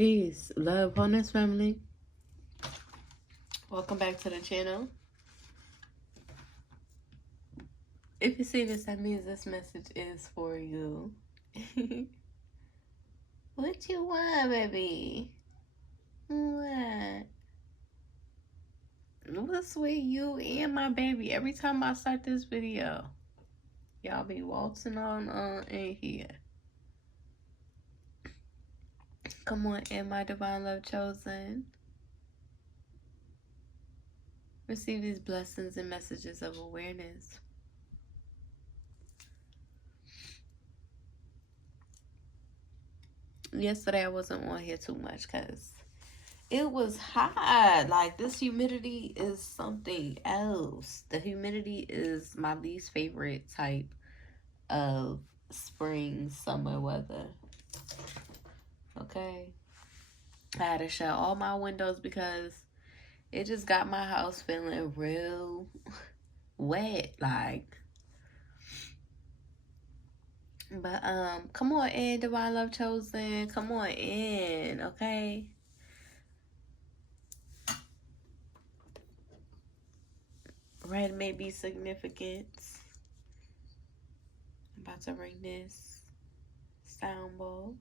Peace, love, wholeness, family. Welcome back to the channel. If you see this, that means this message is for you. What you want, baby? What? What's with you and my baby? Every time I start this video, y'all be waltzing on in here. Come on in, my divine love chosen. Receive these blessings and messages of awareness. Yesterday I wasn't on here too much because it was hot. Like, this humidity is something else. The humidity is my least favorite type of spring, summer weather. Okay. I had to shut all my windows because it just got my house feeling real wet. Like, but come on in, divine love chosen. Come on in, okay? Red may be significance. I'm about to ring this sound bowl.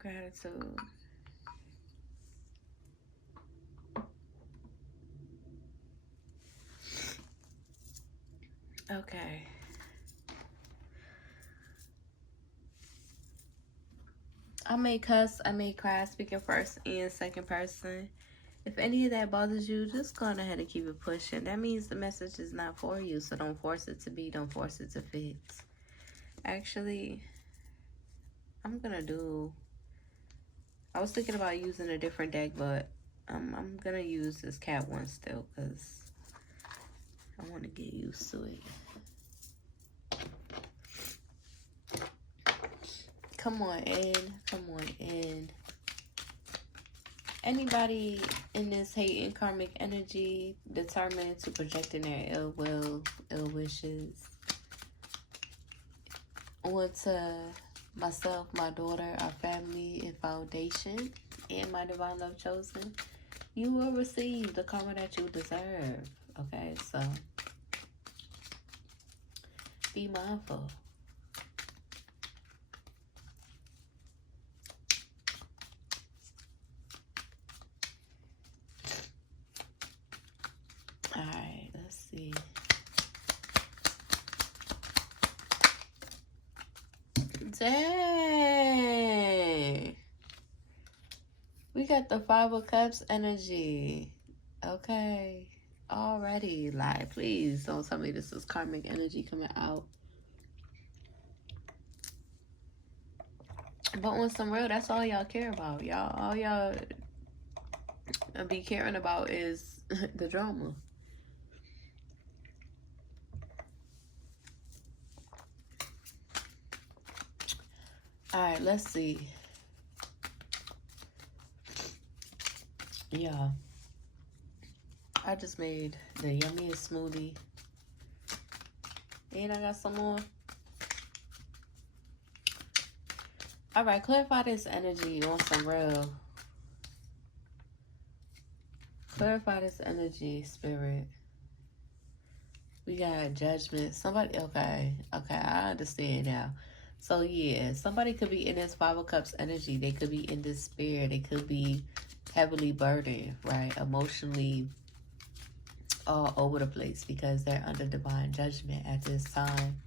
Gratitude. Okay. I may cuss, I may cry, speaking first and second person. If any of that bothers you, just go on ahead and keep it pushing. That means the message is not for you, so don't force it to be, don't force it to fit. Actually, I was thinking about using a different deck, but I'm gonna use this cat one still because I want to get used to it. Come on in, come on in. Anybody in this hating karmic energy determined to project in their ill will, ill wishes onto myself, my daughter, our family, and foundation, and my divine love chosen, you will receive the karma that you deserve. Okay, so be mindful. All right, let's see. Dang. We got the Five of Cups energy. Okay. Already. Like, please don't tell me this is karmic energy coming out. But on some real, that's all y'all care about. All y'all be caring about is the drama. Alright, let's see. Yeah. I just made the yummiest smoothie. And I got some more. Alright, clarify this energy on some real. Clarify this energy, spirit. We got judgment. Somebody, okay, I understand now. So yeah, somebody could be in this Five of Cups energy. They could be in despair. They could be heavily burdened, right? Emotionally all over the place because they're under divine judgment at this time.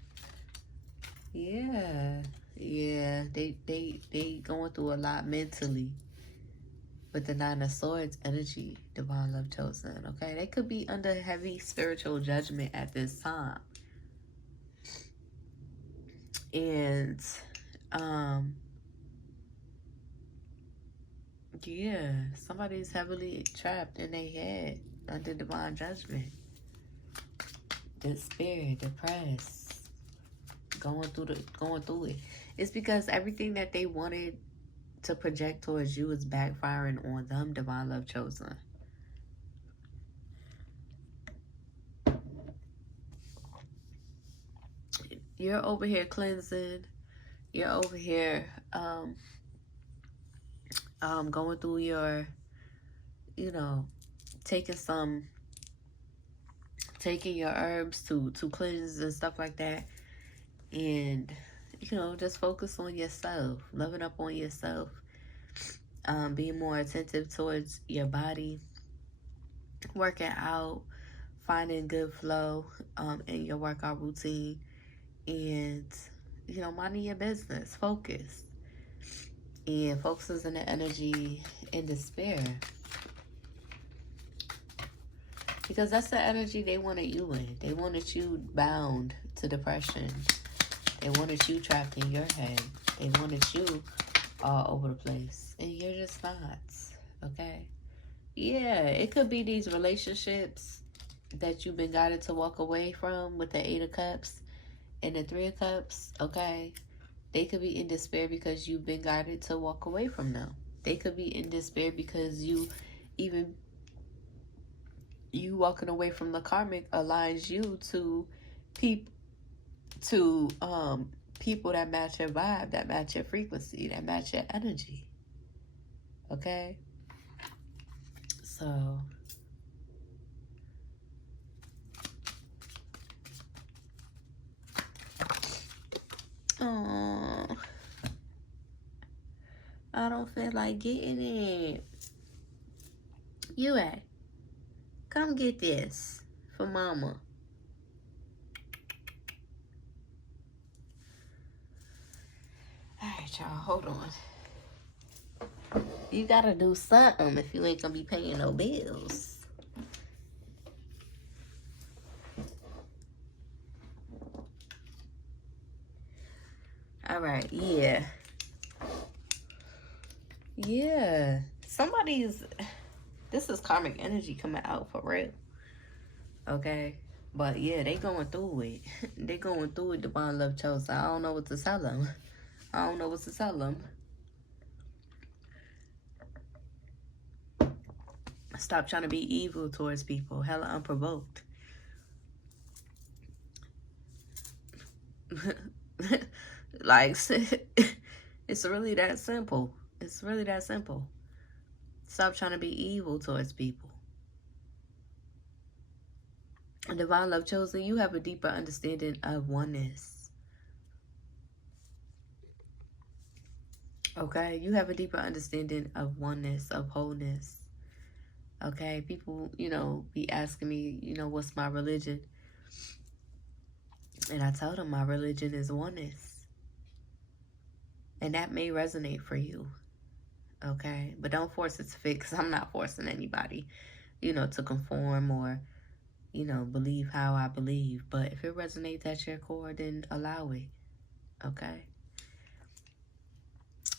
Yeah, they going through a lot mentally. With the Nine of Swords energy, divine love chosen, okay? They could be under heavy spiritual judgment at this time. And, yeah, somebody's heavily trapped in their head under divine judgment. Despair, depressed, going through it. It's because everything that they wanted to project towards you is backfiring on them, divine love chosen. You're over here cleansing. You're over here going through your, you know, taking your herbs to cleanse and stuff like that. And, you know, just focus on yourself, loving up on yourself, being more attentive towards your body, working out, finding good flow in your workout routine, and, you know, minding your business. Focus. And focuses in the energy in despair. Because that's the energy they wanted you in. They wanted you bound to depression. They wanted you trapped in your head. They wanted you all over the place. And you're just not. Okay? Yeah, it could be these relationships that you've been guided to walk away from with the 8 of Cups and the 3 of Cups. Okay? They could be in despair because you've been guided to walk away from them. They could be in despair because you walking away from the karmic aligns you to people that match your vibe, that match your frequency, that match your energy. Okay? So I don't feel like getting it. You come get this for mama. Alright, y'all, hold on. You gotta do something if you ain't gonna be paying no bills. Alright, yeah. Yeah. This is karmic energy coming out for real. Okay? But yeah, they going through it. They going through it, Divine Love Chosen. I don't know what to tell them. I don't know what to tell them. Stop trying to be evil towards people. Hella unprovoked. Like, it's really that simple. It's really that simple. Stop trying to be evil towards people. And Divine Love Chosen, you have a deeper understanding of oneness. Okay? You have a deeper understanding of oneness, of wholeness. Okay? People, you know, be asking me, you know, what's my religion? And I tell them my religion is oneness. And that may resonate for you. Okay? But don't force it to fit, because I'm not forcing anybody, you know, to conform or, you know, believe how I believe. But if it resonates at your core, then allow it. Okay?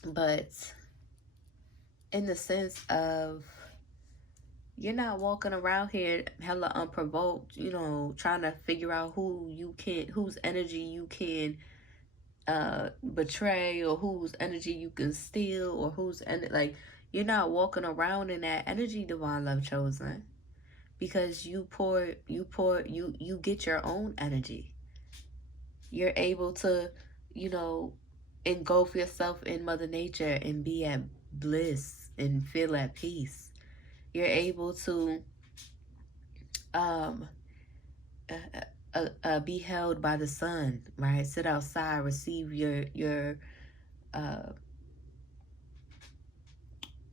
But in the sense of, you're not walking around here hella unprovoked, you know, trying to figure out whose energy you can betray, or whose energy you can steal, or like, you're not walking around in that energy, Divine Love Chosen, because you get your own energy. You're able to, you know, engulf yourself in Mother Nature and be at bliss and feel at peace. You're able to be held by the sun, right? Sit outside, receive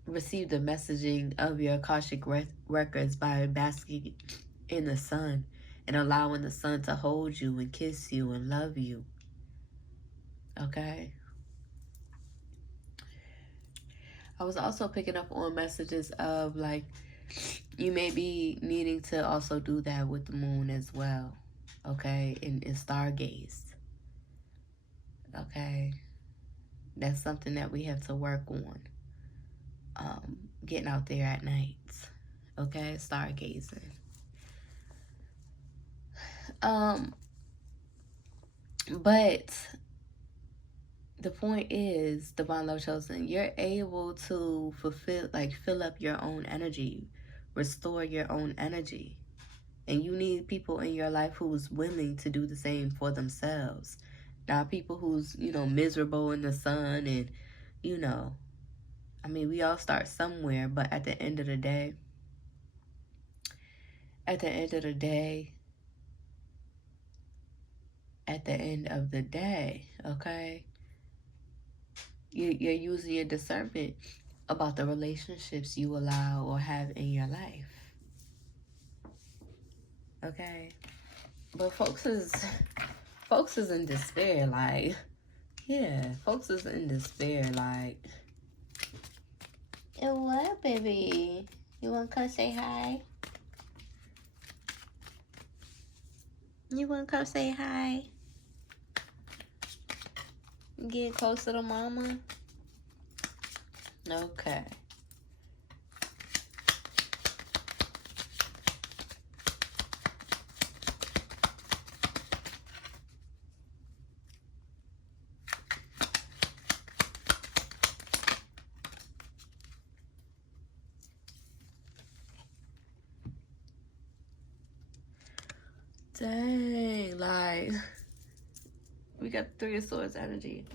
receive the messaging of your Akashic records by basking in the sun and allowing the sun to hold you and kiss you and love you. Okay? I was also picking up on messages of, like, you may be needing to also do that with the moon as well. Okay? And stargaze. Okay? That's something that we have to work on. Getting out there at night. Okay? Stargazing. But the point is, Divine Love Chosen, you're able to fill up your own energy, restore your own energy. And you need people in your life who's willing to do the same for themselves. Not people who's, you know, miserable in the sun and, you know, I mean, we all start somewhere, but at the end of the day, at the end of the day, at the end of the day, okay, you're using your discernment about the relationships you allow or have in your life. Okay? But folks is in despair, like, yeah, folks is in despair, like, what, baby? You wanna come say hi? You wanna come say hi? Get closer to mama? Okay. Dang, like, we got Three of Swords energy.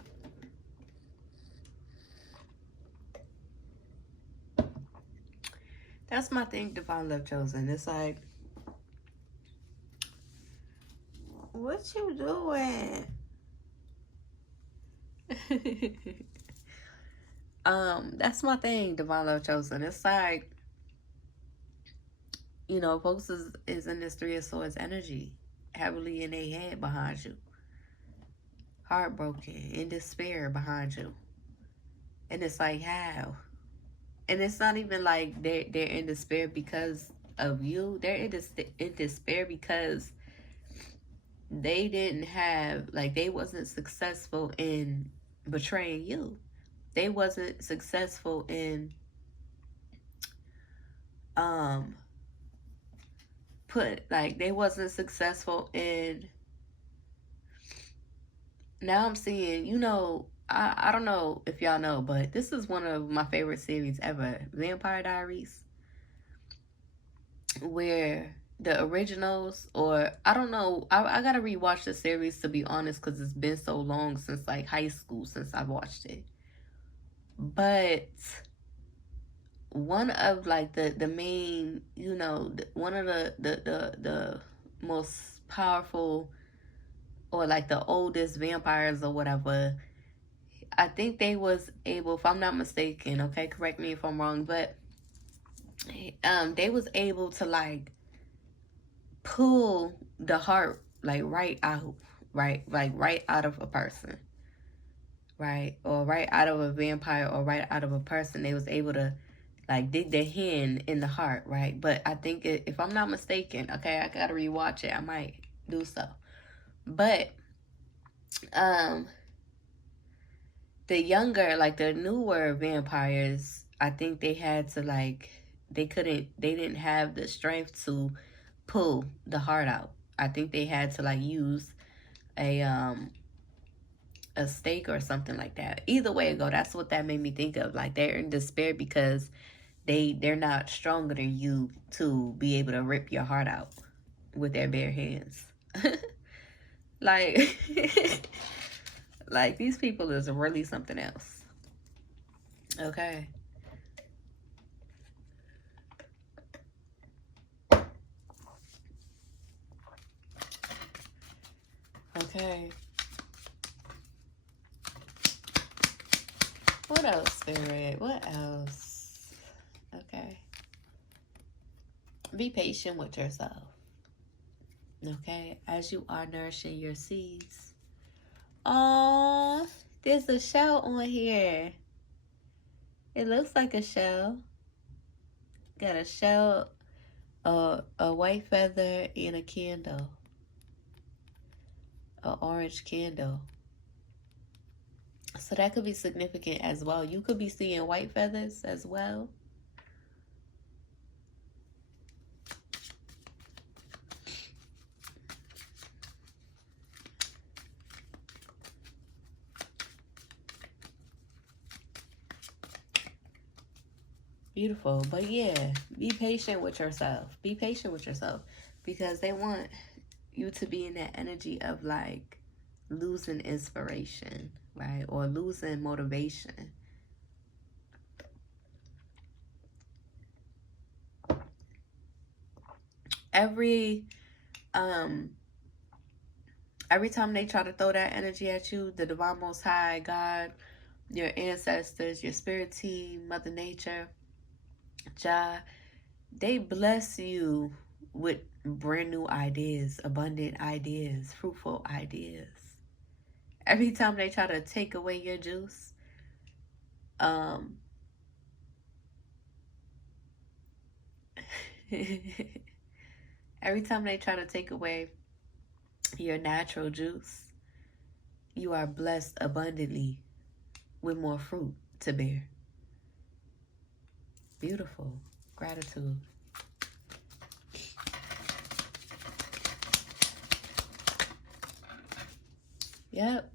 That's my thing, Divine Love Chosen. It's like, what you doing? That's my thing, Divine Love Chosen. It's like, you know, folks is in this Three of Swords energy, heavily in their head behind you, heartbroken, in despair behind you. And it's like, how? And it's not even like they're in despair because of you. They're in despair because they didn't have, like, they wasn't successful in betraying you. They wasn't successful in they wasn't successful in, now I'm seeing, you know, I don't know if y'all know, but this is one of my favorite series ever, Vampire Diaries, where the originals, or I don't know, I gotta rewatch the series to be honest, because it's been so long since like high school since I watched it. But one of like the main, you know, one of the most powerful, or like the oldest vampires or whatever, I think they was able, if I'm not mistaken, okay, correct me if I'm wrong, but they was able to like pull the heart like right out, right out of a person, right, or right out of a vampire, or right out of a person. They was able to like dig their hand in the heart, right? But I think if I'm not mistaken, okay, I gotta rewatch it. I might do so. But the younger, like the newer vampires, I think they had to like, they didn't have the strength to pull the heart out. I think they had to like use a stake or something like that. Either way it go, that's what that made me think of. Like they're in despair because they're not stronger than you to be able to rip your heart out with their bare hands. Like like these people is really something else. Okay. Okay. What else, Spirit? What else? Okay. Be patient with yourself. Okay? As you are nourishing your seeds. Oh, there's a shell on here. It looks like a shell. Got a shell, a white feather, and a candle. An orange candle. So that could be significant as well. You could be seeing white feathers as well. Beautiful. But yeah, be patient with yourself. Be patient with yourself, because they want you to be in that energy of like losing inspiration, right? Or losing motivation. Every time they try to throw that energy at you, the Divine Most High, God, your ancestors, your spirit team, Mother Nature, Jah, they bless you with brand new ideas, abundant ideas, fruitful ideas. Every time they try to take away your juice, every time they try to take away your natural juice, you are blessed abundantly with more fruit to bear. Beautiful. Gratitude. Yep.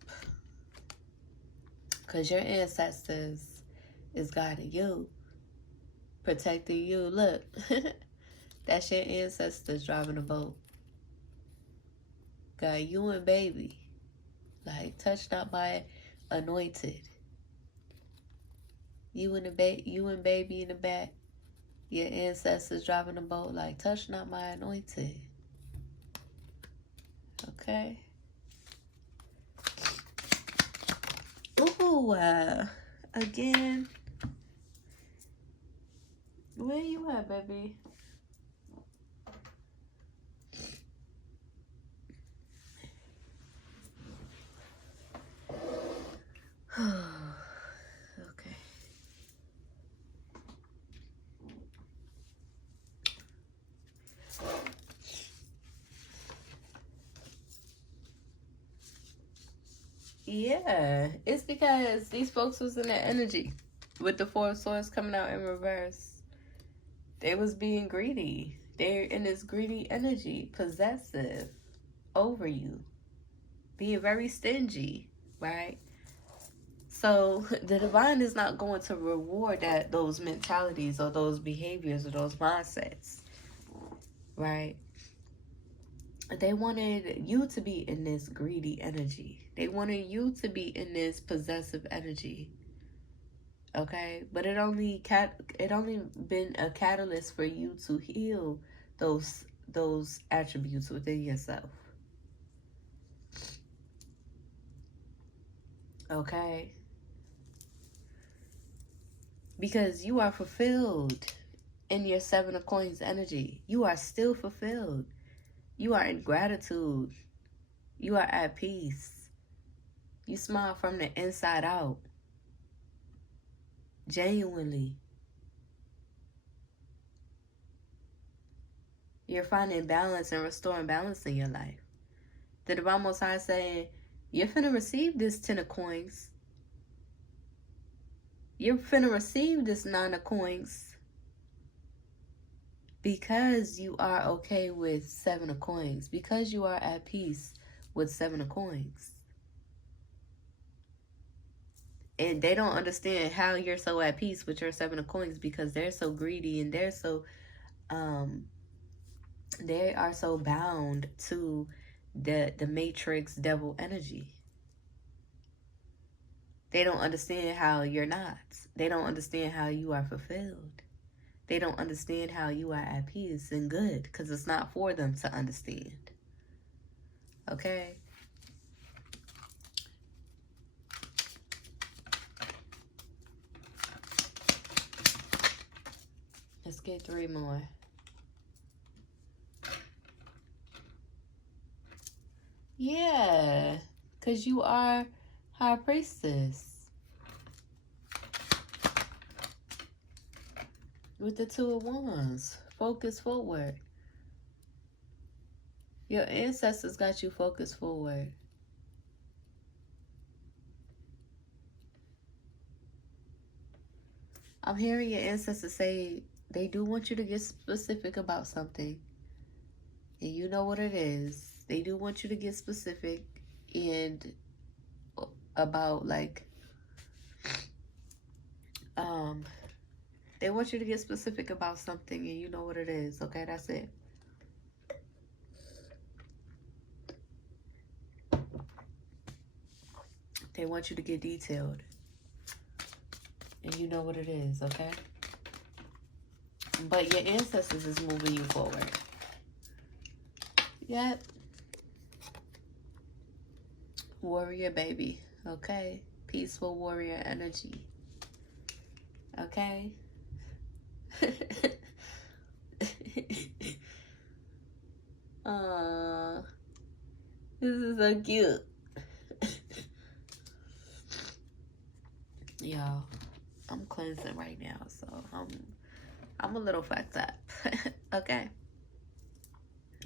Because your ancestors is guiding you, protecting you. Look, that's your ancestors driving a boat. Got you and baby. Like, touch not my anointed. You and baby in the back. Your ancestors driving a boat. Like, touch not my anointed. Okay. Ooh, again. Where you at, baby? Okay. Yeah, it's because these folks was in the energy with the Four of Swords coming out in reverse. They was being greedy. They're in this greedy energy, possessive over you, being very stingy, right? So the divine is not going to reward those mentalities or those behaviors or those mindsets, right? They wanted you to be in this greedy energy. They wanted you to be in this possessive energy. Okay, but it only been a catalyst for you to heal those attributes within yourself. Okay, because you are fulfilled in your Seven of Coins energy. You are still fulfilled. You are in gratitude. You are at peace. You smile from the inside out. Genuinely. You're finding balance and restoring balance in your life. The Divine Most High saying, you're finna receive this 10 of coins. You're finna receive this 9 of coins. Because you are okay with 7 of coins. Because you are at peace with 7 of coins. And they don't understand how you're so at peace with your 7 of coins because they're so greedy and they're so they are so bound to the matrix devil energy. They don't understand how you're not. They don't understand how you are fulfilled. They don't understand how you are at peace and good because it's not for them to understand. Okay? Let's get 3 more. Yeah, because you are High Priestess. With the 2 of Wands. Focus forward. Your ancestors got you focused forward. I'm hearing your ancestors say they do want you to get specific about something. And you know what it is. They do want you to get specific and about like they want you to get specific about something and you know what it is. Okay, that's it. They want you to get detailed. And you know what it is, okay? But your ancestors is moving you forward. Yep. Warrior baby, okay? Peaceful warrior energy, okay? This is so cute. Y'all, I'm cleansing right now, so I'm a little fucked up. Okay,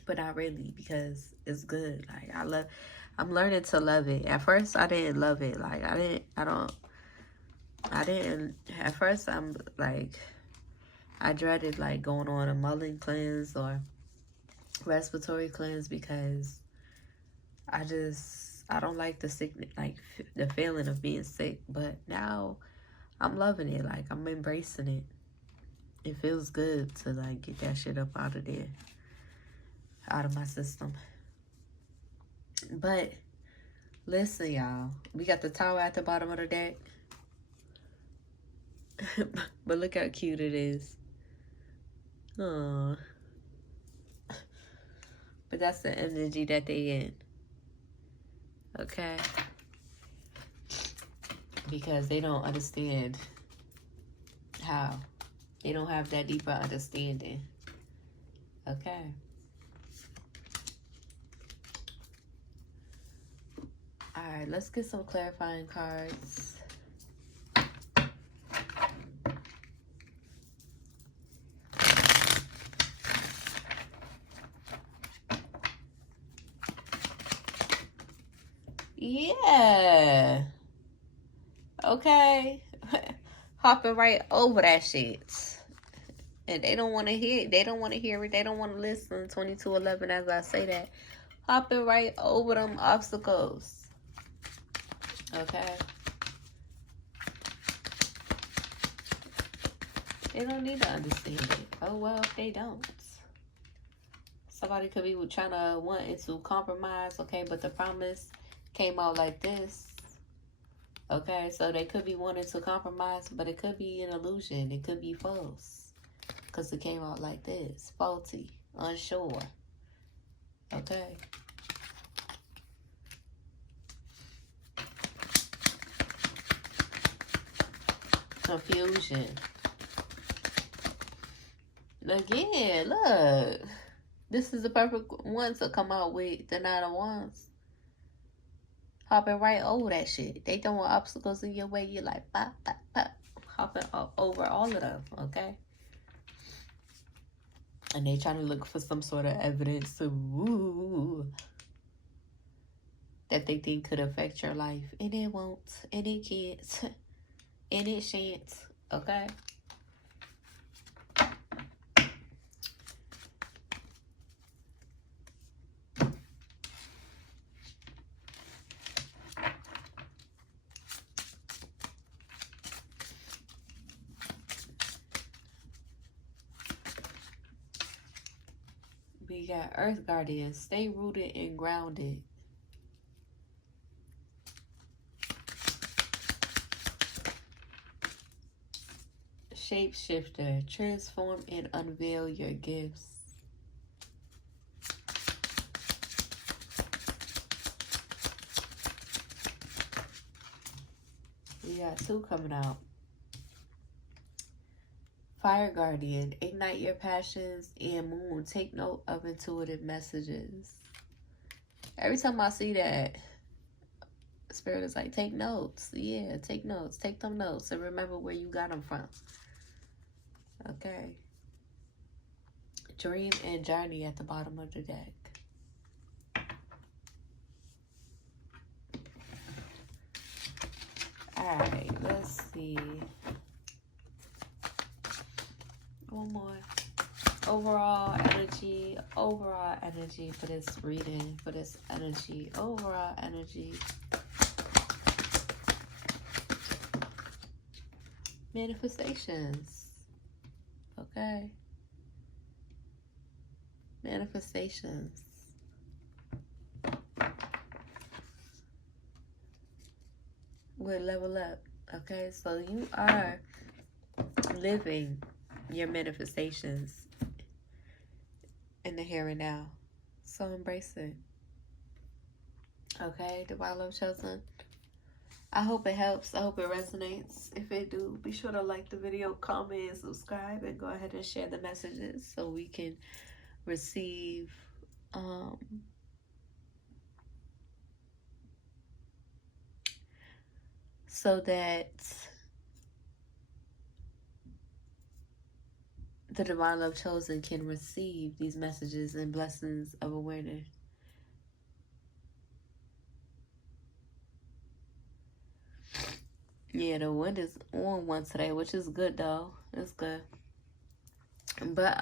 but not really, because it's good. Like, I'm learning to love it. At first I didn't love it. Like, I didn't at first. I'm like, I dreaded like going on a mulling cleanse or respiratory cleanse, because I don't like the sickness, like the feeling of being sick. But now I'm loving it. Like, I'm embracing it. It feels good to like get that shit up out of there, out of my system. But listen, y'all, we got the tower at the bottom of the deck. But look how cute it is. Aww. But that's the energy that they in. Okay? Because they don't understand how. They don't have that deeper understanding. Okay? Alright, let's get some clarifying cards. Yeah. Okay. Hopping right over that shit. And they don't want to hear it. They don't want to hear it. They don't want to listen. 2211, as I say that. Hopping right over them obstacles. Okay. They don't need to understand it. Oh, well, if they don't. Somebody could be trying to want to compromise, okay, but the promise came out like this. Okay, so they could be wanting to compromise, but it could be an illusion. It could be false, because it came out like this. Faulty, unsure. Okay. Confusion. Again, look. This is the perfect one to come out with the Nine of Wands. Hopping right over that shit. They throwing obstacles in your way. You're like, pop, pop, pop. Hopping over all of them, okay? And they trying to look for some sort of evidence to, that they think could affect your life. And it won't. And it can't. And it shan't, okay? We got Earth Guardians. Stay rooted and grounded. Shapeshifter. Transform and unveil your gifts. We got two coming out. Fire Guardian, ignite your passions, and Moon, take note of intuitive messages. Every time I see that, Spirit is like, take notes. Yeah, take notes. Take them notes and remember where you got them from. Okay. Dream and Journey at the bottom of the deck. Alright, let's see. One more. Overall energy for this reading, for this energy. Overall energy. Manifestations. Okay. Manifestations. with Level Up. Okay, so you are living your manifestations in the here and now. So embrace it. Okay, Divine Love Chosen. I hope it helps. I hope it resonates. If it do, be sure to like the video, comment, and subscribe, and go ahead and share the messages so we can receive so that the Divine Love Chosen can receive these messages and blessings of awareness. Yeah, the wind is on one today, which is good though. It's good. But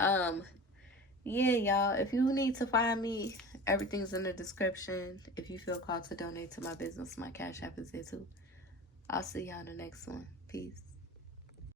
yeah, y'all, if you need to find me, everything's in the description. If you feel called to donate to my business, my Cash App is there too. I'll see y'all in the next one. Peace.